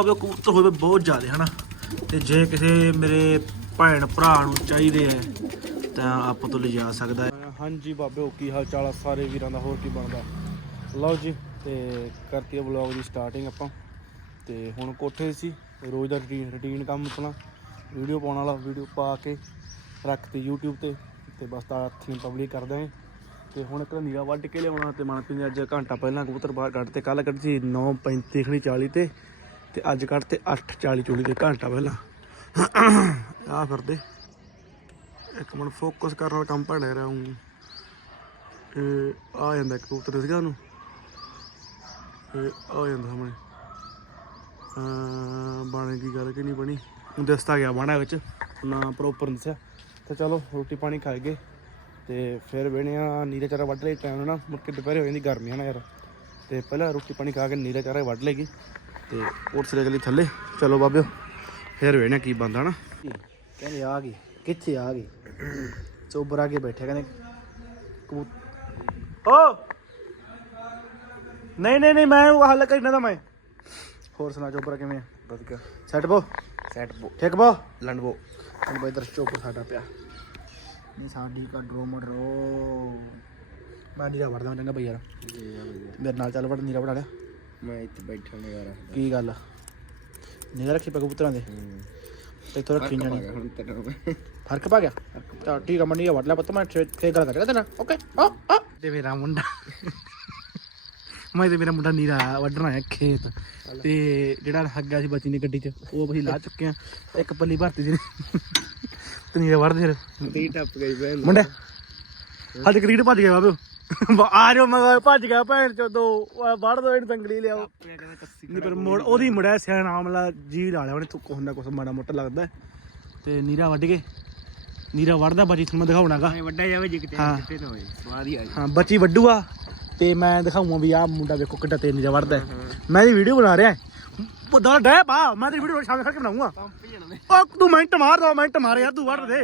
ਹੋਵੇ ਕਬੂਤਰ ਹੋਵੇ ਬਹੁਤ ਜ਼ਿਆਦਾ, ਹਨਾ? ਤੇ ਜੇ ਕਿਸੇ ਮੇਰੇ ਭੈਣ ਭਰਾ ਨੂੰ ਚਾਹੀਦੇ ਹੈ ਤਾਂ ਆਪ ਤੋਂ ਲਿਜਾ ਸਕਦਾ ਹੈ। ਹਾਂਜੀ ਬਾਬਿਓ ਕੀ ਹਾਲ ਚਾਲ ਆ ਸਾਰੇ ਵੀਰਾਂ ਦਾ? ਹੋਰ ਕੀ ਬਣਦਾ? ਲਓ ਜੀ, ਤੇ ਕਰਤੀ ਹੈ ਵਲੌਗ ਦੀ ਸਟਾਰਟਿੰਗ ਆਪਾਂ। ਤੇ ਹੁਣ ਕੋਠੇ ਸੀ, ਰੋਜ਼ ਦਾ ਰੂਟੀਨ ਰੂਟੀਨ ਕੰਮ ਆਪਣਾ। ਵੀਡੀਓ ਪਾਉਣ ਵਾਲਾ, ਵੀਡੀਓ ਪਾ ਕੇ ਰੱਖਤੀ YouTube ਤੇ। ਤੇ ਬਸ ਤਾਂ ਥੀਮ ਪਬਲਿਕ ਕਰਦਾ ਹਾਂ ਤੇ ਹੁਣ ਇੱਕ ਨੀਰਾ ਵੱਢ ਕੇ ਲਿਆਉਣਾ ਤੇ ਮਨਪ੍ਰੀਤ ਨੇ ਅੱਜ ਘੰਟਾ ਪਹਿਲਾਂ ਕਬੂਤਰ ਬਾਹਰ ਕੱਢ ਤੇ ਕੱਲ ਕੱਢ ਸੀ 9:35 ਖਣੀ 40 ਤੇ। ਤੇ ਅੱਜ ਕੱਢ ਤੇ 8:40 ਚੋਲੀ ਤੇ ਘੰਟਾ ਪਹਿਲਾਂ ਆ ਫਿਰਦੇ। ਇੱਕ ਮਿੰਟ ਫੋਕਸ ਕਰਨ ਵਾਲਾ ਕੰਮ ਪੜਿਆ ਰਿਹਾ ਹੂੰ ਆ ਜਾਂਦਾ ਇੱਕ ਕਬੂਤਰ ਸੀਗਾ ਉਹਨੂੰ। ਆ ਜਾਂਦਾ ਸਾਹਮਣੇ। ਬਾਣੇ ਦੀ ਗੱਲ ਕਿ ਨਹੀਂ ਬਣੀ? ਹੁਣ ਗਿਆ ਬਾਣਾ ਵਿੱਚ। ਨਾ ਪ੍ਰੋਪਰ ਦੱਸਿਆ। ਤੇ ਚਲੋ, ਰੋਟੀ ਪਾਣੀ ਖਾ ਗਏ। ਤੇ ਫਿਰ ਵੇਣੇ ਆ ਨੀਰਾ ਚਾਰਾ ਵੱਢ ਲਈ ਟਾਈਮ ਨਾ ਮੁੜ ਕੇ ਦੁਪਹਿਰੇ ਹੋ ਜਾਂਦੀ ਗਰਮੀ ਹੈ ਨਾ ਯਾਰ। ਤੇ ਪਹਿਲਾਂ ਰੋਟੀ ਪਾਣੀ ਖਾ ਕੇ ਨੀਰਾ ਚਾਰਾ ਵੱਢ ਲੇਗੀ ਤੇ ਉਰਸ ਲੈ ਗਲੀ ਥੱਲੇ। ਚਲੋ ਬਾਬਿਓ ਫਿਰ ਵੇਣੇ ਕੀ ਬੰਦਾ ਨਾ। ਕਹਿੰਦੇ ਆ ਗਈ ਕਿੱਥੇ ਆ ਗਈ? ਚੋਬਰ ਆ ਕੇ ਬੈਠੇ ਕਹਿੰਦੇ ਕਬੂਤ ਓ! ਨਹੀਂ ਨਹੀਂ ਨਹੀਂ ਮੈਂ ਉਹ ਹੱਲ ਕਰਨਾ ਤਾਂ ਮੈਂ। ਹੋਰ ਸੁਣਾ ਚੋਬਰ ਕਿਵੇਂ ਆ? ਵਧੀਆ। ਸੈਟ ਬੋ ਸੈਟ ਠੀਕ ਬੋ ਲੰਡਬੋ ਹੁਣ ਬਈ ਇਧਰ ਚੋਬਰ ਸਾਡਾ ਪਿਆ। ਨਹੀਂ ਸਾਡੀ ਕਡਰੋ ਮਡਰੋ ਮੈਂ ਨੀਰਾ ਵੜਦਾ ਚੰਗਾ ਬਈ ਯਾਰ। ਮੇਰੇ ਨਾਲ ਚੱਲ ਵੜ ਨੀਰਾ ਵੜਾ ਲਿਆ। ਮੈਂ ਇੱਥੇ ਬੈਠਾ ਨੇ ਯਾਰ। ਕੀ ਗੱਲ ਨਿਗਾਹ ਰੱਖੀ ਪਾ ਕਬੂਤਰਾਂ ਦੇ? ਤੇ ਤੋ ਰੱਖੀ ਜਾਣੀ। ਹੁਣ ਤੈਨੂੰ ਫ਼ਰਕ ਪਾ ਗਿਆ? ਤਾਂ ਠੀਕ ਆ ਮੰਨੀ ਲਿਆ ਪਤਾ ਮੈਂ ਫੇਰ ਫੇਰ ਗੱਲ ਕਰਾਂਗਾ ਤੇਰਾ ਓਕੇ ਆ ਆ। ਤੇ ਮੇਰਾ ਮੁੰਡਾ। ਮੈਂ ਤੇ ਮੇਰਾ ਮੁੰਡਾ ਨੀਰਾ ਵੱਢਣਾ ਹੈ ਖੇਤ। ਤੇ ਜਿਹੜਾ ਹੱਗਾ ਸੀ ਬੱਚੀ ਨੇ ਗੱਡੀ 'ਚ ਉਹ ਅਸੀਂ ਲਾ ਚੁੱਕੇ ਆ। ਇੱਕ ਪੱਲੀ ਭਰਤੀ ਸੀ। ਤੇ ਨੀਰਾ ਵੱਢਦੇ ਫਿਰ। ਤੀ ਟੱਪ ਗਈ ਭੈਣ। ਮੁੰਡਾ ਅੱਜ ਕ੍ਰਿਕਟ ਭੱਜ ਗਿਆ ਬਾਬੂ। ਆ ਰਿਓ ਮੈਂ ਭੱਜ ਗਿਆ ਭੈਣ ਚੋਦੋ ਵੜ ਦੋ ਇਹਨੂੰ ਤੰਗੜੀ ਲਿਆਓ। ਨਹੀਂ ਪਰ ਮੋੜ ਉਹਦੀ ਮੁੜਿਆ ਸਿਆਣਾ ਆਮਲਾ ਜੀ ਲਾ ਲਿਆ ਉਹਨੇ ਤੁੱਕ ਹੁੰਦਾ ਕੁਛ ਮਾੜਾ ਮੋਟਾ ਲੱਗਦਾ। ਤੇ ਨੀਰਾ ਵੱਢ ਕੇ ਨੀਰਾ ਵੱਢਦਾ ਬਾਜੀ ਤੁਹਾਨੂੰ ਦਿਖਾਉਣਾਗਾ। ਵੱਡਾ ਜਾਵੇ ਜੇ ਕਿਤੇ ਨਾ ਹੋਏ ਸਵਾਦ ਹੀ ਆ ਹਾਂ ਬੱਚੀ ਵੱਡੂਆ ਤੇ ਮੈਂ ਦਿਖਾਉਂਗਾ ਵੀ ਆਹ ਮੁੰਡਾ ਵੇਖੋ ਕਿੱਡਾ ਤੇਜ਼ ਨੀਰਾ ਵੱਢਦਾ। ਮੈਂ ਇਹਦੀ ਵੀਡੀਓ ਬਣਾ ਰਿਹਾ ਬੁੱਧਾ ਡੈ ਪਾ ਮੈਂ ਤੇਰੀ ਵੀਡੀਓ ਸ਼ਾਮ ਖੜ ਕੇ ਬਣਾਉਂਗਾ ਪੰਪ ਹੀ ਜਾਣੇ ਉਹ ਤੂੰ ਮਿੰਟ ਮਾਰ ਦੋ ਮਿੰਟ ਮਾਰ ਯਾਰ ਤੂੰ ਵੱਢ ਦੇ।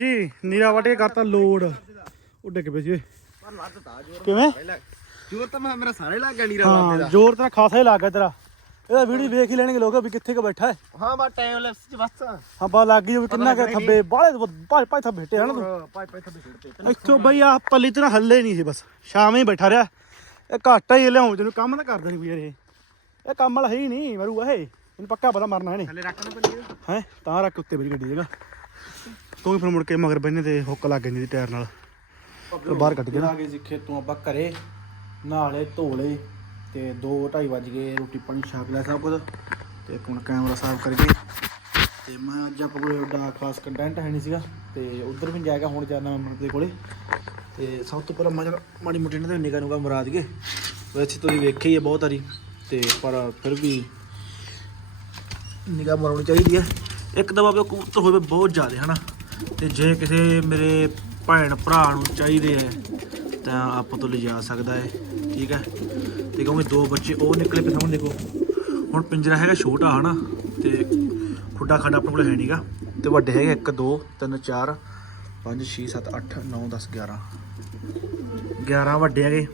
ਜੀ ਨੀਰਾ ਕੇ ਕਰਤਾ ਲੋਡ। ਉਹ ਡਿੱਗ ਪਏ ਸੀ ਓਏ। ਪਰ ਲੱਤ ਤਾਂ ਜੋਰ ਕਿਵੇਂ? ਜੋਰ ਤਾਂ ਮੈਂ ਮੇਰਾ ਸਾਰੇ ਲੱਗ ਗਿਆ ਨੀਰਾ ਹਾਂ ਜ਼ੋਰ ਤਾਂ ਖਾਸਾ ਹੀ ਲੱਗ ਗਿਆ ਤੇਰਾ। ਇਹਦਾ ਵੀਡੀਓ ਵੇਖ ਹੀ ਲੈਣਗੇ ਲੋਕ ਵੀ ਕਿੱਥੇ ਕ ਬੈਠਾ ਹੈ। ਹਾਂ ਬਾ ਟਾਈਮ ਲੈਪਸ ਚ ਬਸ। ਹਾਂ ਬਾ ਲੱਗ ਗਈ ਕਿੰਨਾ ਕੁ ਥੱਬੇ ਬਾਹਲੇ ਭਾਜ ਭਾਜ ਥੱਬੇ ਹਿੱਟੇ ਹਨ ਤੂੰ। ਪਾਈ ਥੱਬੇ ਛੱਡਤੇ ਇੱਥੋਂ ਬਈ ਆ ਪੱਲੀ ਤੇ ਨਾ ਹੱਲੇ ਨਹੀਂ ਸੀ ਬਸ। ਸ਼ਾਮੇ ਹੀ ਬੈਠਾ ਰਿਹਾ। ਇਹ ਘਾਟਾ ਹੀ ਲਿਆਉਂ ਤੈਨੂੰ ਕੰਮ ਤਾਂ ਕਰਦਾ ਨਹੀਂ ਵੀ ਯਾਰ ਇਹ। ਇਹ ਕੰਮ ਵਾਲਾ ਹੈ ਹੀ ਨਹੀਂ ਮਰੂ ਇਹ। ਇਹਨੂੰ ਪੱਕਾ ਪਤਾ ਮਰਨਾ ਇਹਨੇ। ਥੱਲੇ ਰੱਖ ਨਾ ਪੱਲੀ ਹੈ ਤਾਂ ਰੱਖ ਉੱਤੇ ਮੇਰੀ ਗੱਡੀ ਜਗਾ ਤੂੰ ਵੀ ਫਿਰ ਮੁੜ ਕੇ ਮਗਰ ਬੈਨੇ ਤੇ ਹੁੱਕ ਲੱਗ ਗਈ ਦੀ ਟਾਇਰ ਨਾਲ। ਫਿਰ ਬਾਹਰ ਕੱਢ ਕੇ ਨਾ। ਆ ਗਏ ਸੀ ਖੇਤੋਂ ਆਪਾਂ ਘਰੇ ਨਾਲੇ ਧੋਲੇ ਤੇ 2 2:30 ਵਜ ਗਏ ਰੋਟੀ ਪਾਣੀ ਛਕ ਲਿਆ ਸਭ ਕੁਝ ਤੇ ਇੱਕ ਹੁਣ ਕੈਮਰਾ ਸਾਫ਼ ਕਰਕੇ ਤੇ ਮੈਂ ਅੱਜ ਆਪਾਂ ਕੋਲੇ ਡਾ ਖਾਸ ਕੰਟੈਂਟ ਹੈ ਨਹੀਂ ਸੀਗਾ ਤੇ ਉਧਰ ਵੀ ਜਾਏਗਾ ਹੁਣ ਜਾਣਾ ਮੈਂ ਮਨਪ੍ਰੀਤ ਕੋਲੇ। ਤੇ ਸਭ ਤੋਂ ਪਹਿਲਾਂ ਮੈਂ ਮਾੜੀ ਮੋਟੀ ਇਹਨਾਂ ਦੇ ਨਿਗਾਹ ਨੂੰ ਮਰਾ ਦਈਏ। ਵੈਸੇ ਤੁਸੀਂ ਵੇਖਿਆ ਹੀ ਬਹੁਤ ਵਾਰੀ ਤੇ ਪਰ ਫਿਰ ਵੀ ਨਿਗਾਹ ਮਰਾਉਣੀ ਚਾਹੀਦੀ ਹੈ। ਇੱਕ ਦਵਾ ਵੀ ਕਬੂਤਰ ਹੋਵੇ ਬਹੁਤ ਜ਼ਿਆਦਾ ਹਨਾ? ਤੇ ਜੇ ਕਿਸੇ ਮੇਰੇ ਭੈਣ ਭਰਾ ਨੂੰ ਚਾਹੀਦੇ ਹੈ ਤਾਂ ਆਪਾਂ ਤੋਂ ਲਿਜਾ ਸਕਦਾ ਹੈ ਠੀਕ ਹੈ ਤੇ ਕਿਉਂਕਿ ਦੋ ਬੱਚੇ, ਉਹ ਨਿਕਲੇ ਪਏ ਸਾਹਮਣੇ ਦੇਖੋ। ਹੁਣ ਪਿੰਜਰਾ ਹੈਗਾ ਛੋਟਾ, ਹਨਾ? ਤੇ ਖੁੱਡਾ ਖੱਡਾ ਆਪਣੇ ਕੋਲ ਹੈ ਨਹੀਂਗਾ ਤੇ ਵੱਡੇ ਹੈਗੇ 1 2 3 4 5 6 7 8 9 10 11 11 ਵੱਡੇ ਹੈਗੇ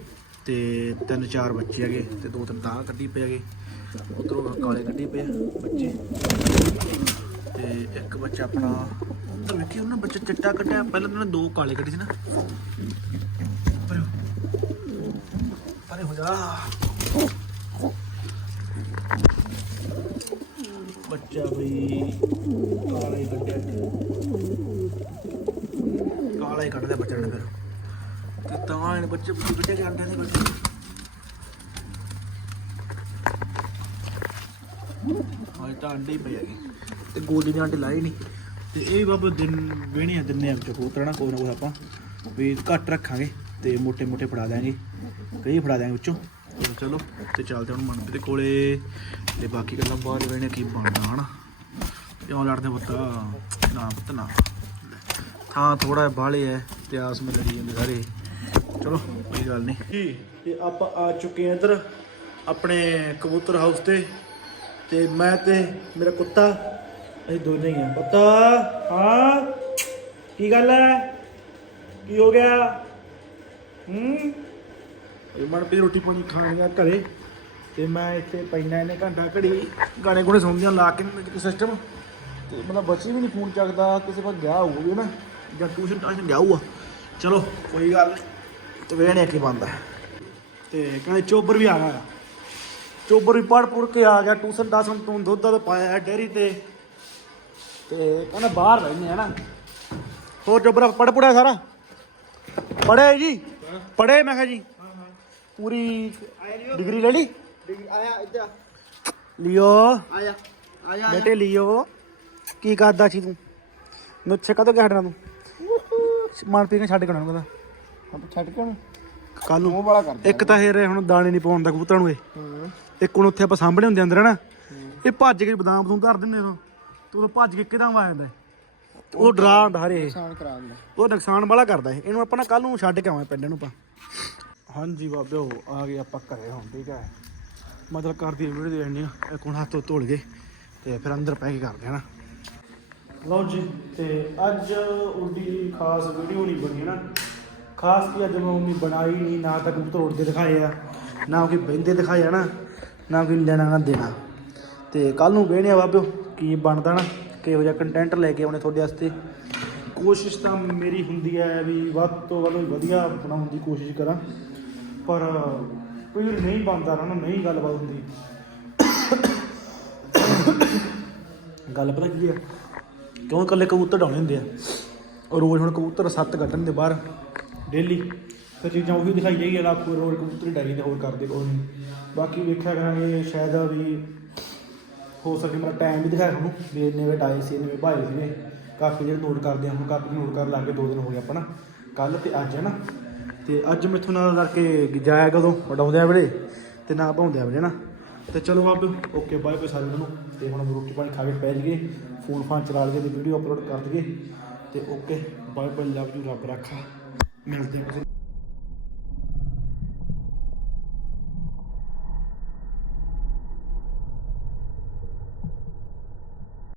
ਤੇ ਤਿੰਨ, ਚਾਰ ਬੱਚੇ ਹੈਗੇ ਤੇ ਦੋ, ਤਿੰਨ ਤਾਂ ਕੱਢੀ ਪਏ ਹੈਗੇ। ਉਧਰੋਂ ਕਾਲੇ ਕੱਢੀ ਪਏ ਬੱਚੇ। ਤੇ ਇੱਕ ਬੱਚਾ ਆਪਣਾ ਉਧਰ ਵੇਖੀ ਉਹਨਾਂ ਬੱਚਾ ਚਿੱਟਾ ਕੱਢਿਆ, ਪਹਿਲਾਂ ਤਾਂ ਉਹਨੇ ਦੋ ਕਾਲੇ ਕੱਢੇ ਸੀ ਨਾ। ਪਰੇ ਪਰੇ ਹੋ ਜਾ ਬੱਚਾ ਬਈ ਕਾਲੇ ਕੱਢਿਆ। ਕਾਲਾ ਹੀ ਕੱਢਦਾ ਨੇ ਫਿਰ। ਤੇ ਤਾਂ ਇਹਨੇ ਬੱਚੇ ਬੱਚੇ ਕੱਢੇ ਕੇ ਅੰਡੇ ਬੱਚੇ? ਹਾਂ ਤਾਂ ਅੰਡੇ ਹੀ ਪਏ ਹੈਗੇ। ਤੇ ਗੋਲੀ ਦੇ ਅੰਡੇ ਲਾਏ ਨਹੀਂ। ਤੇ ਇਹ ਵੀ ਦਿਨ ਵੇਣੇ ਆ ਦਿਨੇ ਆ ਚਕੋਤਰਣਾ ਕੋਈ ਨਾ ਕੋਈ ਆਪਾਂ ਵੀ ਘੱਟ ਰੱਖਾਂਗੇ ਤੇ ਮੋٹے ਮੋٹے ਫੜਾ ਦਾਂਗੇ ਕਈ ਫੜਾ ਦਾਂਗੇ ਵਿੱਚੋਂ। ਚਲੋ, ਤੇ ਚੱਲਦੇ ਹੁਣ ਮਨਪ੍ਰੀਤ ਦੇ ਕੋਲੇ। ਤੇ ਬਾਕੀ ਗੱਲਾਂ ਬਾਅਦ ਵੇਣੇ ਕੀ ਬਣਦਾ, ਹਨਾ? ਕਿਉਂ ਲੜਦੇ ਪੁੱਤ, ਨਾ ਪੁੱਤ, ਨਾ। ਥਾਂ ਥੋੜਾ ਬਾਹਲੇ ਹੈ ਤੇ ਆਸ ਮੇ ਲੜੀ ਜਾਂਦੇ ਸਾਰੇ। ਚਲੋ, ਕੋਈ ਗੱਲ ਨਹੀਂ। ਤੇ ਆਪਾਂ ਆ ਚੁੱਕੇ ਹਾਂ ਇਧਰ ਆਪਣੇ ਕਬੂਤਰ ਹਾਊਸ ਤੇ। ਤੇ ਮੈਂ ਤੇ ਮੇਰਾ ਕੁੱਤਾ, ਅਸੀਂ ਦੋਨੇ ਹੀ ਆ। ਪੁੱਤ ਹਾਂ? ਕੀ ਗੱਲ ਹੈ ਕੀ ਹੋ ਗਿਆ? ਹੂੰ? ਇਹ ਮਨਪ੍ਰੀਤ ਰੋਟੀ ਪਾਣੀ ਖਾਣ ਗਿਆ ਘਰੇ। ਤੇ ਮੈਂ ਇੱਥੇ ਪੈਣਾ ਇਹਨੇ ਘੰਟਾ ਘੜੀ ਗਾਣੇ ਗੁਣੇ ਸੁਣਦਿਆਂ ਲਾ ਕੇ ਸਿਸਟਮ ਤੇ ਮਤਲਬ ਬੱਚੀ ਵੀ ਨਹੀਂ ਫੋਨ ਚੱਕਦਾ, ਕਿਸੇ ਪਾਸ ਗਿਆ ਹੋਊਗਾ ਨਾ, ਜਾਂ ਟਿਊਸ਼ਨ ਟਾਸ਼ਨ ਗਿਆ ਹੋਊਗਾ। ਚਲੋ, ਕੋਈ ਗੱਲ ਨਹੀਂ ਤੇ ਵੇਹਣੇ ਕੀ ਬੰਦਾ ਤੇ ਕਹਿੰਦੇ ਚੋਬਰ ਵੀ ਆ ਗਿਆ। ਚੋਬਰ ਵੀ ਪੜ ਪੁੜ ਕੇ ਆ ਗਿਆ ਟਿਊਸ਼ਨ ਟਾਸ਼ਨ ਤੋਂ ਦੁੱਧ ਦਾ ਪਾਇਆ ਡੇਰੀ ਤੇ। ਤੇ ਕਹਿੰਦਾ ਬਾਹਰ ਰਹਿੰਦੇ ਆ ਨਾ। ਹੋਰ ਚੋਬਰ ਪੜ ਪੁੜਿਆ ਸਾਰਾ? ਪੜਿਆ ਜੀ? ਪੜੇ ਮੈਂ ਕਿਹਾ ਜੀ? ਪੂਰੀ ਡਿਗਰੀ ਲੈ ਲਈ? ਆਇਆ ਇੱਧਰ ਲਿਓ। ਆਇਆ ਆਇਆ ਬੇਟੇ ਲਿਓ। ਕੀ ਕਰਦਾ ਸੀ ਤੂੰ? ਨੁੱਛੇ ਕਦੋਂ ਗਿਆ ਹਟਣਾ ਤੂੰ? ਮਨਪ੍ਰੀਤ ਨੇ ਛੱਡ ਕੇ ਆਉਣਾ ਕਹਿੰਦਾ। ਛੱਡ ਕੇ ਹੁਣ ਕੱਲ ਨੂੰ। ਉਹ ਵਾਲਾ ਕਰਦਾ ਇੱਕ ਤਾਂ ਇਹ ਹੁਣ ਦਾਣੇ ਨਹੀਂ ਪਾਉਣ ਦਾ ਕਬੂਤਰਾਂ ਨੂੰ ਇਹ। ਇੱਕ ਹੁਣ ਉੱਥੇ ਆਪਾਂ ਸਾਹਮਣੇ ਹੁੰਦੇ ਅੰਦਰ ਹਨਾ? ਇਹ ਭੱਜ ਕੇ ਬਦਾਮ ਬਦੂਮ ਧਰ ਦਿੰਦੇ ਉਦੋਂ। ਤੇ ਉਦੋਂ ਭੱਜ ਕੇ ਕਿਦਾਂ ਆ ਜਾਂਦਾ ਉਹ ਡਰਾ ਹੁੰਦਾ ਹਰੇ ਨੁਕਸਾਨ ਕਰਾ ਦਿੰਦਾ। ਉਹ ਨੁਕਸਾਨ ਵਾਲਾ ਕਰਦਾ ਇਹ। ਇਹਨੂੰ ਆਪਾਂ ਨਾ ਕੱਲ ਨੂੰ ਛੱਡ ਕੇ ਆਵਾਂ ਪਿੰਡ ਨੂੰ ਆਪਾਂ। ਹਾਂਜੀ ਬਾਬਿਓ ਆ ਗਏ ਆਪਾਂ ਘਰੇ ਹੁਣ ਠੀਕ ਹੈ? ਮਤਲਬ ਕਰਦੀ ਵੀਡੀਓ ਦੇ ਲੈਣੀ ਆ ਇੱਕ ਹੁਣ ਹੱਥ ਧੋਲ ਗਏ ਤੇ ਫਿਰ ਅੰਦਰ ਪੈ ਕੇ ਕਰਦੇ ਹਾਂ ਨਾ। ਲਓ ਜੀ ਤੇ ਅੱਜ ਉਹਦੀ ਖਾਸ ਵੀਡੀਓ ਨਹੀਂ ਬਣੀ ਨਾ ਖਾਸ ਕੀ ਅੱਜ ਮੈਂ ਮੰਮੀ ਬਣਾਈ ਨਹੀਂ ਨਾ ਤਾਂ ਕਬੂਤਰ ਉੱਡਦੇ ਦਿਖਾਏ ਆ ਨਾ ਕੋਈ ਬਹਿੰਦੇ ਦਿਖਾਏ ਆ ਨਾ ਨਾ ਕੋਈ ਲੈਣਾ ਨਾ ਦੇਣਾ। ਤੇ ਕੱਲ ਨੂੰ ਵੇਹਣੇ ਆ ਬਾਬਿਓ, ਕੀ ਬਣਦਾ ਨਾ, ਕਿਹੋ ਜਿਹਾ ਕੰਟੈਂਟ ਲੈ ਕੇ ਆਉਣੇ ਤੁਹਾਡੇ ਵਾਸਤੇ। ਕੋਸ਼ਿਸ਼ ਤਾਂ ਮੇਰੀ ਹੁੰਦੀ ਹੈ ਵੀ ਵੱਧ ਤੋਂ ਵੱਧ ਵਧੀਆ ਬਣਾਉਣ ਦੀ ਕੋਸ਼ਿਸ਼ ਕਰਾਂ, ਪਰ ਕੋਈ ਨਹੀਂ ਬਣਦਾ ਨਾ, ਨਹੀਂ ਗੱਲਬਾਤ ਹੁੰਦੀ। ਗੱਲ ਪਤਾ ਕੀ ਆ ਕਿਉਂ ਇਕੱਲੇ ਕਬੂਤਰ ਡਾਉਣੇ ਹੁੰਦੇ ਆ? ਉਹ ਰੋਜ਼ ਹੁਣ ਕਬੂਤਰ ਸੱਤ ਕੱਢਣ ਦੇ ਬਾਹਰ ਡੇਲੀ ਫਿਰ ਚੀਜ਼ਾਂ ਉਹੀ ਦਿਖਾਈ ਜਾਈਏ ਲੱਖ ਰੋਜ਼ ਕਬੂਤਰ ਹੀ ਡਾਈ ਦੇ ਹੋਰ ਕਰਦੇ, ਕੋਈ ਨਹੀਂ। ਬਾਕੀ ਵੇਖਿਆ ਕਰਾਂਗੇ ਸ਼ਾਇਦ ਵੀ ਹੋ ਸਕੇ ਮੇਰਾ ਟਾਈਮ ਵੀ ਦਿਖਾਇਆ ਤੁਹਾਨੂੰ ਵੀ ਇੰਨੇ ਵੇ ਆਏ ਸੀ, ਇੰਨੇ ਵੇ ਭਾਈ ਸੀਗੇ। ਕਾਫੀ ਜਿਹੜੇ ਨੋਟ ਕਰਦੇ ਆ, ਹੁਣ ਕਾਫੀ ਨੋਟ ਕਰਨ ਲੱਗ ਗਏ, ਦੋ ਦਿਨ ਹੋ ਗਏ ਆਪਣਾ ਕੱਲ ਤੇ ਅੱਜ ਹੈ ਨਾ। ਤੇ ਅੱਜ ਮੈਥੋਂ ਨਾਲ ਕਰਕੇ ਜਾਇਆ ਕਦੋਂ ਉਡਾਉਂਦਿਆਂ ਵੇਲੇ ਤੇ ਨਾ ਭਾਉਂਦਿਆਂ ਵੇਲੇ ਨਾ। ਤੇ ਚਲੋ ਆਪ ਓਕੇ ਬਾਏ ਬਾਏ ਸਾਰਿਆਂ ਨੂੰ। ਤੇ ਹੁਣ ਰੋਟੀ ਪਾਣੀ ਖਾ ਕੇ ਪੈ ਜਗੇ ਫੋਨ ਫਾਨ ਚਲਾ ਲਈਏ ਤੇ ਵੀਡੀਓ ਅਪਲੋਡ ਕਰ ਦਈਏ। ਤੇ okay bye bye love you ਰੱਬ ਰੱਖਾ। ਮਿਲਦੇ ਹਾਂ